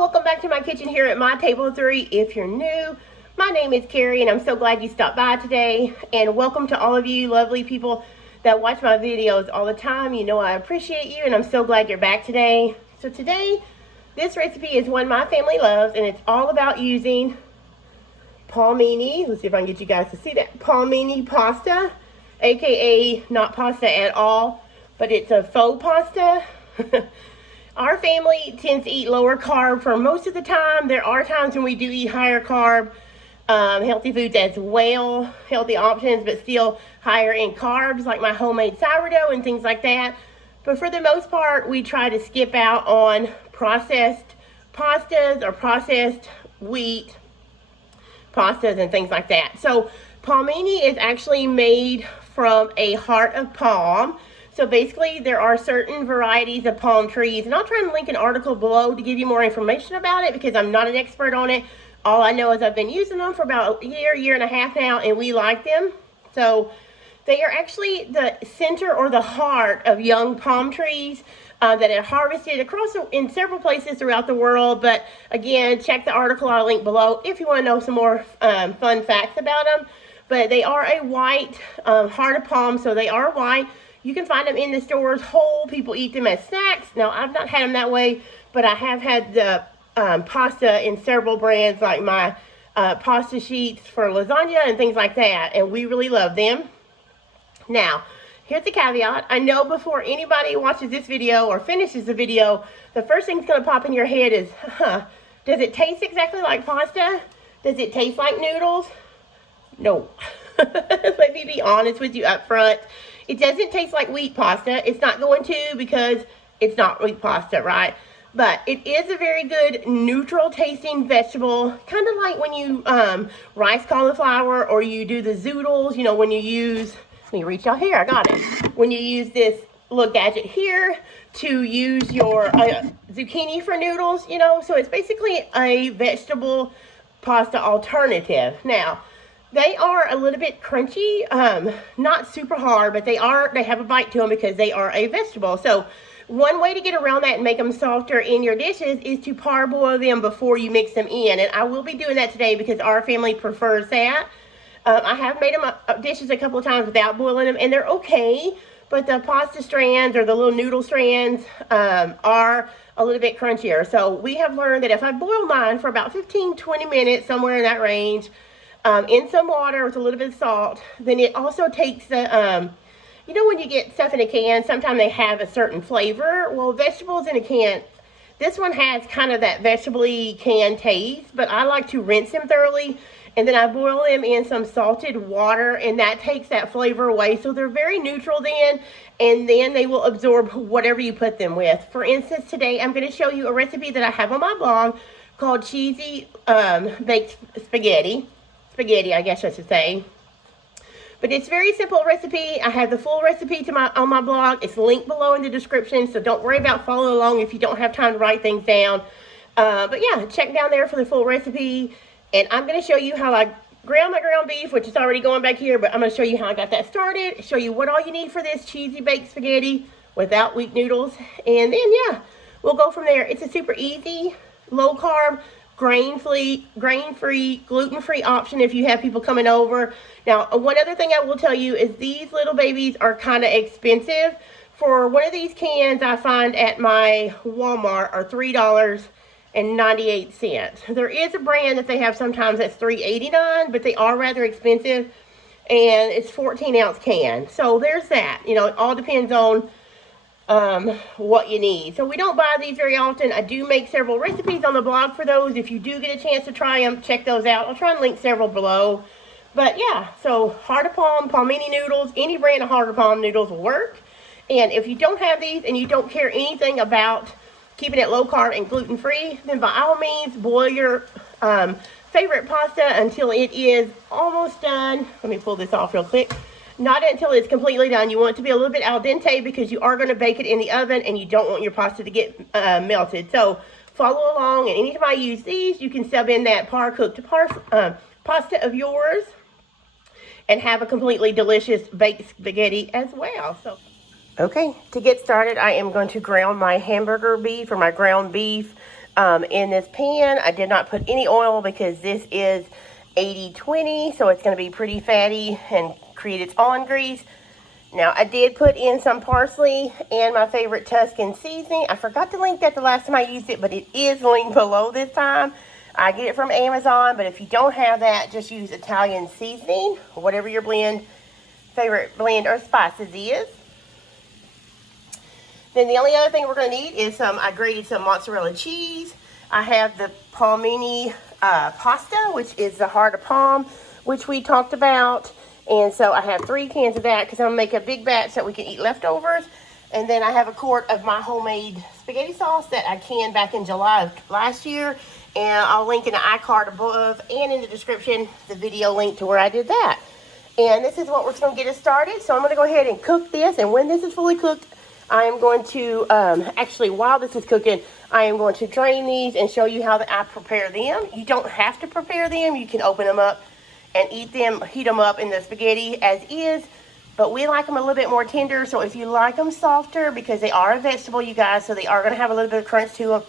welcome back to my kitchen here at My Table of Three. If you're new, my name is Carrie and I'm so glad you stopped by today. And welcome to all of you lovely people that watch my videos all the time. You know I appreciate you and I'm so glad you're back today. So today, this recipe is one my family loves and it's all about using Palmini. Let's see if I can get you guys to see that. Palmini pasta, aka not pasta at all, but it's a faux pasta. Our family tends to eat lower carb for most of the time. There are times when we do eat higher carb, healthy foods as well, healthy options, but still higher in carbs, like my homemade sourdough and things like that. But for the most part, we try to skip out on processed pastas or processed wheat pastas and things like that. So Palmini is actually made from a heart of palm. So basically, there are certain varieties of palm trees, and I'll try and link an article below to give you more information about it because I'm not an expert on it. All I know is I've been using them for about a year and a half now, and we like them. So they are actually the center or the heart of young palm trees that are harvested in several places throughout the world. But again, check the article I'll link below if you want to know some more fun facts about them. But they are a white heart of palm, so they are white. You can find them in the stores whole. People eat them as snacks. Now, I've not had them that way, but I have had the pasta in several brands, like my pasta sheets for lasagna and things like that, and we really love them. Now, here's the caveat. I know before anybody watches this video or finishes the video, the first thing that's going to pop in your head is, does it taste exactly like pasta? Does it taste like noodles? No. Let me be honest with you up front. It doesn't taste like wheat pasta. It's not going to because it's not wheat pasta, right? But it is a very good neutral tasting vegetable, kind of like when you rice cauliflower or you do the zoodles, you know, when you use, let me reach out here, I got it. When you use this little gadget here to use your zucchini for noodles, you know, so it's basically a vegetable pasta alternative. Now, they are a little bit crunchy, not super hard, but they have a bite to them because they are a vegetable. So one way to get around that and make them softer in your dishes is to parboil them before you mix them in. And I will be doing that today because our family prefers that. I have made them dishes a couple of times without boiling them, and they're okay. But the pasta strands or the little noodle strands are a little bit crunchier. So we have learned that if I boil mine for about 15-20 minutes, somewhere in that range, in some water with a little bit of salt, then it also takes the, you know when you get stuff in a can, sometimes they have a certain flavor. Well, vegetables in a can, this one has kind of that vegetable-y can taste, but I like to rinse them thoroughly, and then I boil them in some salted water, and that takes that flavor away. So they're very neutral then, and then they will absorb whatever you put them with. For instance, today I'm going to show you a recipe that I have on my blog called cheesy baked spaghetti, I guess I should say. But it's a very simple recipe. I have the full recipe on my blog. It's linked below in the description, so don't worry about following along if you don't have time to write things down. But yeah, check down there for the full recipe. And I'm going to show you how I ground my ground beef, which is already going back here, but I'm going to show you how I got that started, show you what all you need for this cheesy baked spaghetti without wheat noodles. And then, yeah, we'll go from there. It's a super easy, low-carb, grain-free, gluten-free option if you have people coming over. Now, one other thing I will tell you is these little babies are kind of expensive. For one of these cans I find at my Walmart are $3.98. There is a brand that they have sometimes that's $3.89, but they are rather expensive, and it's 14-ounce can. So there's that. You know, it all depends on what you need. So we don't buy these very often. I do make several recipes on the blog for those. If you do get a chance to try them, check those out. I'll try and link several below. But yeah, so heart of palm, palmini noodles, any brand of heart of palm noodles will work. And if you don't have these and you don't care anything about keeping it low carb and gluten free, then by all means boil your favorite pasta until it is almost done. Let me pull this off real quick. Not until it's completely done. You want it to be a little bit al dente because you are going to bake it in the oven and you don't want your pasta to get melted. So follow along, and anytime I use these, you can sub in that par-cooked pasta of yours and have a completely delicious baked spaghetti as well. So, okay, to get started, I am going to ground my hamburger beef or my ground beef. in this pan. I did not put any oil because this is 80-20, so it's going to be pretty fatty and create its own grease. Now, I did put in some parsley and my favorite Tuscan seasoning. I forgot to link that the last time I used it, but it is linked below this time. I get it from Amazon, but if you don't have that, just use Italian seasoning, or whatever your favorite blend or spices is. Then the only other thing we're going to need is I grated some mozzarella cheese. I have the Palmini pasta, which is the heart of palm, which we talked about. And so I have 3 cans of that because I'm going to make a big batch that we can eat leftovers. And then I have a quart of my homemade spaghetti sauce that I canned back in July of last year. And I'll link in the iCard above and in the description the video link to where I did that. And this is what we're going to get us started. So I'm going to go ahead and cook this. And when this is fully cooked, I am going to, actually while this is cooking, I am going to drain these and show you how I prepare them. You don't have to prepare them. You can open them up and eat them, heat them up in the spaghetti as is. But we like them a little bit more tender. So if you like them softer, because they are a vegetable, you guys, so they are going to have a little bit of crunch to them,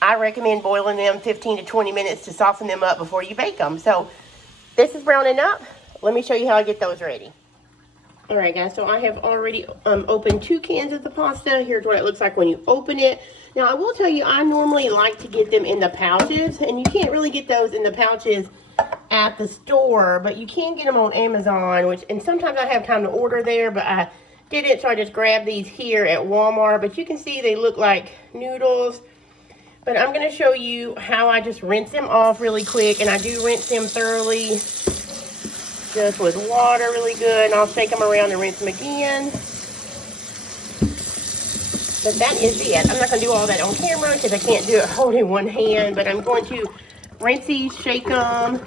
I recommend boiling them 15 to 20 minutes to soften them up before you bake them. So this is browning up. Let me show you how I get those ready. All right, guys, so I have already opened 2 cans of the pasta. Here's what it looks like when you open it. Now, I will tell you, I normally like to get them in the pouches, and you can't really get those in the pouches at the store, but you can get them on Amazon, and sometimes I have time to order there, but I didn't, so I just grabbed these here at Walmart. But you can see they look like noodles. But I'm going to show you how I just rinse them off really quick, and I do rinse them thoroughly, just with water really good, and I'll shake them around and rinse them again. But that is it. I'm not going to do all that on camera because I can't do it holding one hand, but I'm going to rinse these, shake them,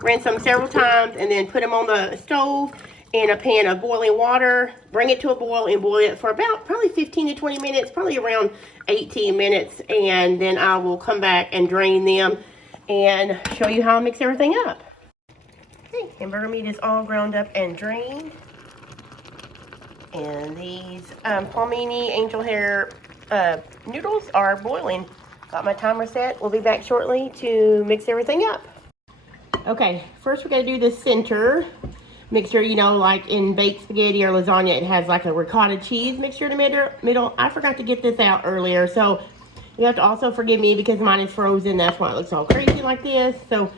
rinse them several times, and then put them on the stove in a pan of boiling water, bring it to a boil, and boil it for about probably 15 to 20 minutes, probably around 18 minutes, and then I will come back and drain them and show you how I mix everything up. Okay, hamburger meat is all ground up and drained. And these Palmini angel hair noodles are boiling. Got my timer set. We'll be back shortly to mix everything up. Okay, first we're going to do the center mixture. You know, like in baked spaghetti or lasagna, it has like a ricotta cheese mixture in the middle. I forgot to get this out earlier, so you have to also forgive me because mine is frozen. That's why it looks all crazy like this. So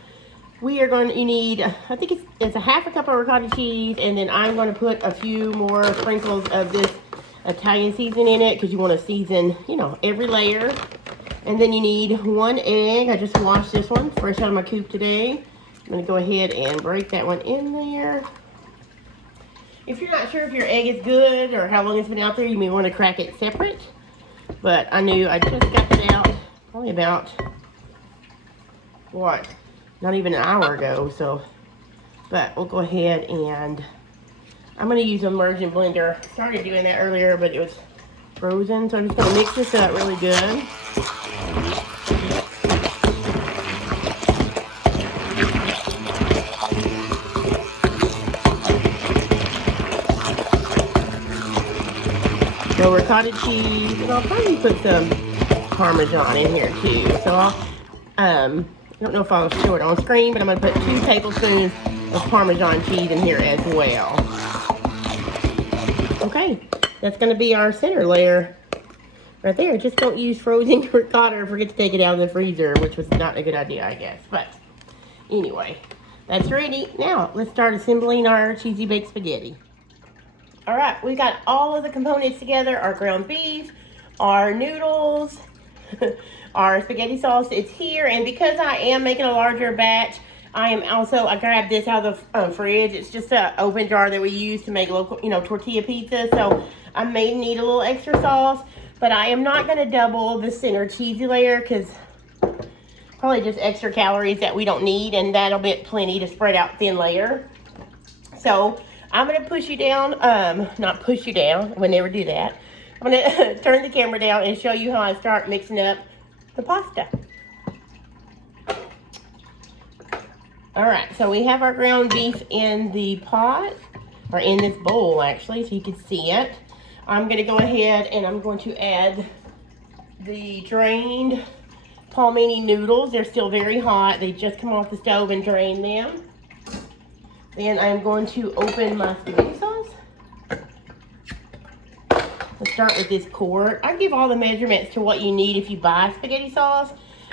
we are going to need, I think it's a half a cup of ricotta cheese, and then I'm going to put a few more sprinkles of this Italian seasoning in it because you want to season, you know, every layer. And then you need 1 egg. I just washed this one fresh out of my coop today. I'm going to go ahead and break that one in there. If you're not sure if your egg is good or how long it's been out there, you may want to crack it separate. But I knew I just got it out probably about, what, not even an hour ago. So, but we'll go ahead and I'm going to use a immersion blender. I started doing that earlier, but it was frozen. So I'm just going to mix this up really good. So ricotta cheese, and I'll probably put some Parmesan in here too. So I don't know if I'll show it on screen, but I'm going to put 2 tablespoons of Parmesan cheese in here as well. Okay, that's going to be our center layer right there. Just don't use frozen ricotta or forget to take it out of the freezer, which was not a good idea, I guess. But anyway, that's ready. Now, let's start assembling our cheesy baked spaghetti. All right, we got all of the components together, our ground beef, our noodles, our spaghetti sauce. It's here, and because I am making a larger batch, I grabbed this out of the fridge. It's just an open jar that we use to make local, tortilla pizza. So I may need a little extra sauce, but I am not going to double the center cheesy layer because probably just extra calories that we don't need, and that'll be plenty to spread out thin layer. So I'm going to push you down, not push you down, I would never do that. I'm going to turn the camera down and show you how I start mixing up the pasta. All right, so we have our ground beef in the pot, or in this bowl actually, so you can see it. I'm going to go ahead and I'm going to add the drained Palmini noodles. They're still very hot. They just come off the stove and drain them. Then I'm going to open my spaghetti sauce. Let's start with this quart. I give all the measurements to what you need if you buy spaghetti sauce.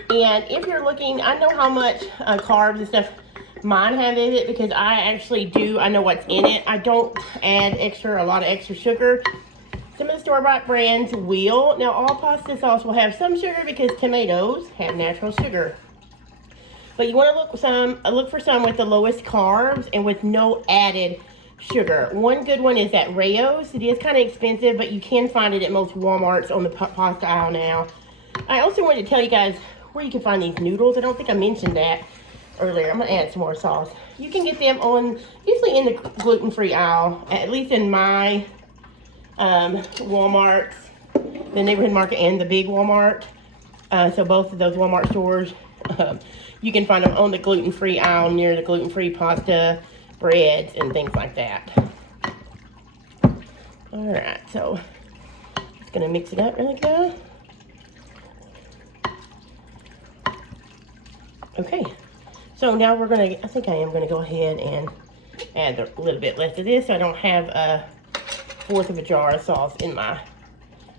And if you're looking, I know how much carbs and stuff mine have in it because I actually do. I know what's in it. I don't add a lot of extra sugar. Some of the store-bought brands will. Now, all pasta sauce will have some sugar because tomatoes have natural sugar. But you want to look for some with the lowest carbs and with no added sugar. One good one is that Rayo's. It is kind of expensive, but you can find it at most Walmarts on the pasta aisle now. I also wanted to tell you guys where you can find these noodles. I don't think I mentioned that earlier. I'm going to add some more sauce. You can get them usually in the gluten-free aisle, at least in my Walmarts, the neighborhood market and the big Walmart. So both of those Walmart stores, you can find them on the gluten-free aisle near the gluten-free pasta, breads, and things like that. All right, so just gonna mix it up really good. Okay, so now I think I am gonna go ahead and add a little bit less of this so I don't have a fourth of a jar of sauce in my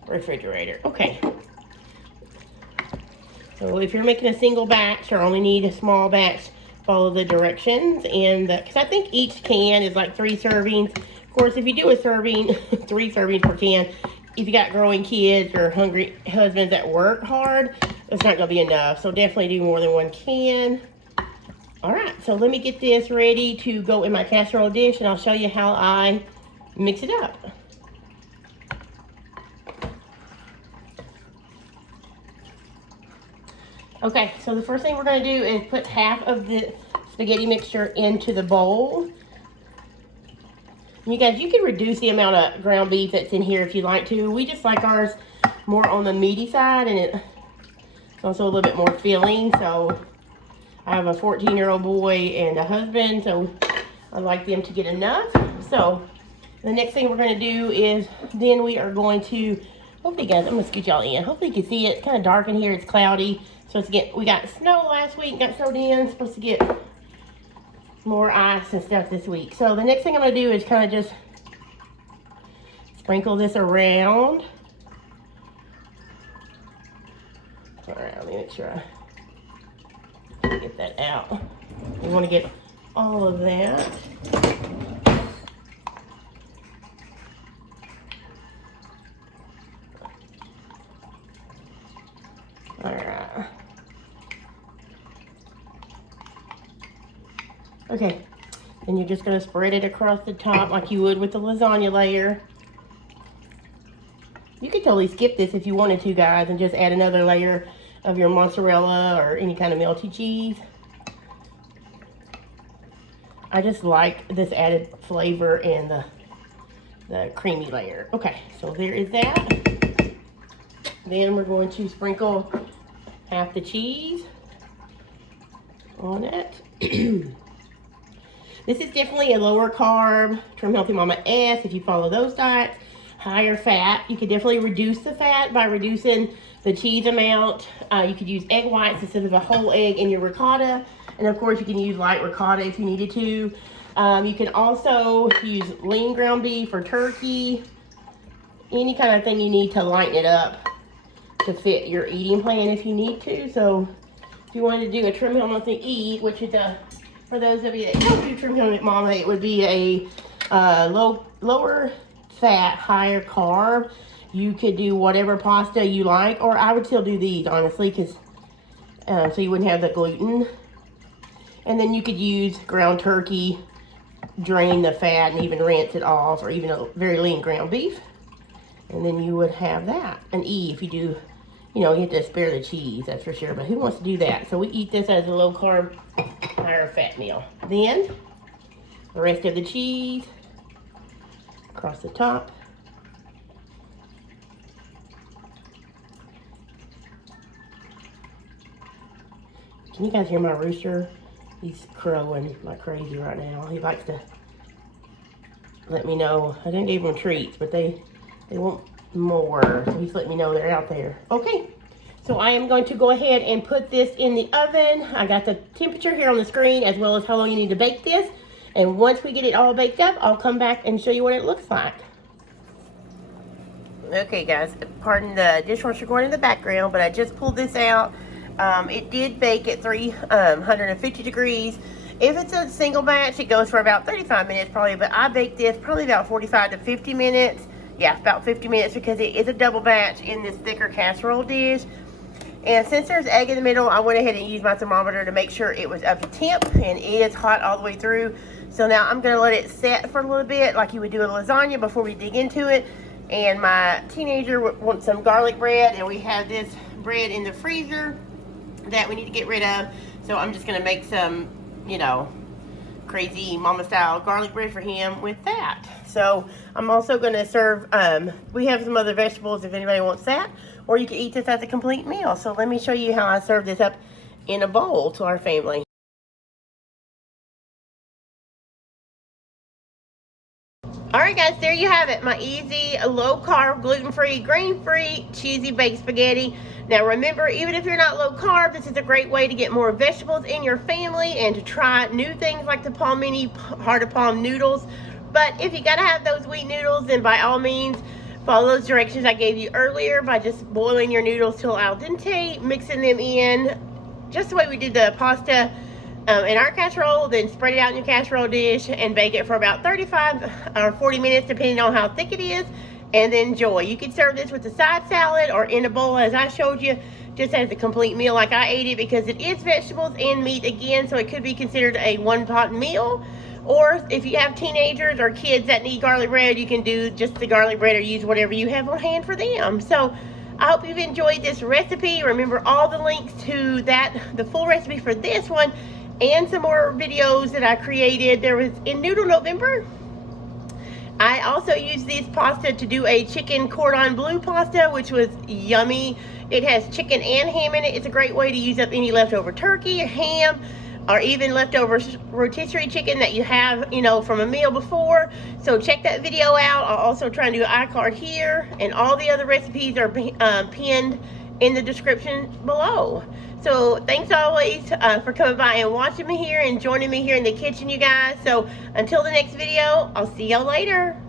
refrigerator. Okay. So if you're making a single batch or only need a small batch, follow the directions. And because I think each can is like 3 servings. Of course, if you do a serving, 3 servings per can, if you got growing kids or hungry husbands that work hard, it's not going to be enough. So definitely do more than 1 can. All right, so let me get this ready to go in my casserole dish, and I'll show you how I mix it up. Okay, so the first thing we're going to do is put half of the spaghetti mixture into the bowl. And you guys, you can reduce the amount of ground beef that's in here if you like to. We just like ours more on the meaty side, and it's also a little bit more filling. So I have a 14-year-old boy and a husband, so I like them to get enough. So the next thing we're going to do is then we are going to, hopefully guys, I'm going to scoot y'all in. Hopefully you can see it. It's kind of dark in here. It's cloudy. So we got snow last week, got snowed in, supposed to get more ice and stuff this week. So the next thing I'm going to do is kind of just sprinkle this around. All right, let me make sure I get that out. We want to get all of that. All right. Okay, then you're just going to spread it across the top like you would with the lasagna layer. You could totally skip this if you wanted to, guys, and just add another layer of your mozzarella or any kind of melty cheese. I just like this added flavor and the creamy layer. Okay, so there is that. Then we're going to sprinkle half the cheese on it. This is definitely a lower carb, Trim Healthy Mama S, if you follow those diets. Higher fat. You could definitely reduce the fat by reducing the cheese amount. You could use egg whites instead of a whole egg in your ricotta. And of course, you can use light ricotta if you needed to. You can also use lean ground beef or turkey. Any kind of thing you need to lighten it up to fit your eating plan if you need to. So if you wanted to do a Trim Healthy Eat, which is for those of you that don't do Trim Healthy Mama, it would be a lower fat, higher carb. You could do whatever pasta you like, or I would still do these, honestly, because so you wouldn't have the gluten. And then you could use ground turkey, drain the fat, and even rinse it off, or even a very lean ground beef. And then you would have that. An E if you do, you know, you have to spare the cheese, that's for sure. But who wants to do that? So we eat this as a low carb, higher fat meal. Then the rest of the cheese across the top. Can you guys hear my rooster? He's crowing like crazy right now. He likes to let me know. I didn't give him treats, but they want more. So he's letting me know they're out there. Okay, So I am going to go ahead and put this in the oven. I got the temperature here on the screen as well as how long you need to bake this. And once we get it all baked up, I'll come back and show you what it looks like. Okay guys, pardon the dishwasher going in the background, but I just pulled this out. It did bake at 350 degrees. If it's a single batch, it goes for about 35 minutes probably, but I baked this probably about 45 to 50 minutes. Yeah, about 50 minutes because it is a double batch in this thicker casserole dish. And since there's egg in the middle, I went ahead and used my thermometer to make sure it was up to temp, and it is hot all the way through. So now I'm gonna let it set for a little bit like you would do a lasagna before we dig into it. And my teenager wants some garlic bread, and we have this bread in the freezer that we need to get rid of. So I'm just gonna make some, you know, crazy mama style garlic bread for him with that. So I'm also gonna serve, we have some other vegetables if anybody wants that, or you can eat this as a complete meal. So let me show you how I serve this up in a bowl to our family. Alright guys, there you have it, my easy, low carb, gluten-free, grain-free, cheesy baked spaghetti. Now remember, even if you're not low carb, this is a great way to get more vegetables in your family and to try new things like the Palmini heart of palm noodles. But if you gotta have those wheat noodles, then by all means, follow those directions I gave you earlier by just boiling your noodles till al dente, mixing them in, just the way we did the pasta in our casserole, then spread it out in your casserole dish and bake it for about 35 or 40 minutes depending on how thick it is, and then enjoy. You can serve this with a side salad or in a bowl as I showed you, just as a complete meal like I ate it, because it is vegetables and meat again, so it could be considered a one-pot meal. Or if you have teenagers or kids that need garlic bread, you can do just the garlic bread or use whatever you have on hand for them. So I hope you've enjoyed this recipe. Remember, all the links to that, the full recipe for this one, and some more videos that I created. There was in Noodle November. I also used this pasta to do a chicken cordon bleu pasta, which was yummy. It has chicken and ham in it. It's a great way to use up any leftover turkey or ham, or even leftover rotisserie chicken that you have, you know, from a meal before. So check that video out. I'll also try and do an iCard here, and all the other recipes are pinned in the description below. So thanks always for coming by and watching me here and joining me here in the kitchen, you guys. So until the next video, I'll see y'all later.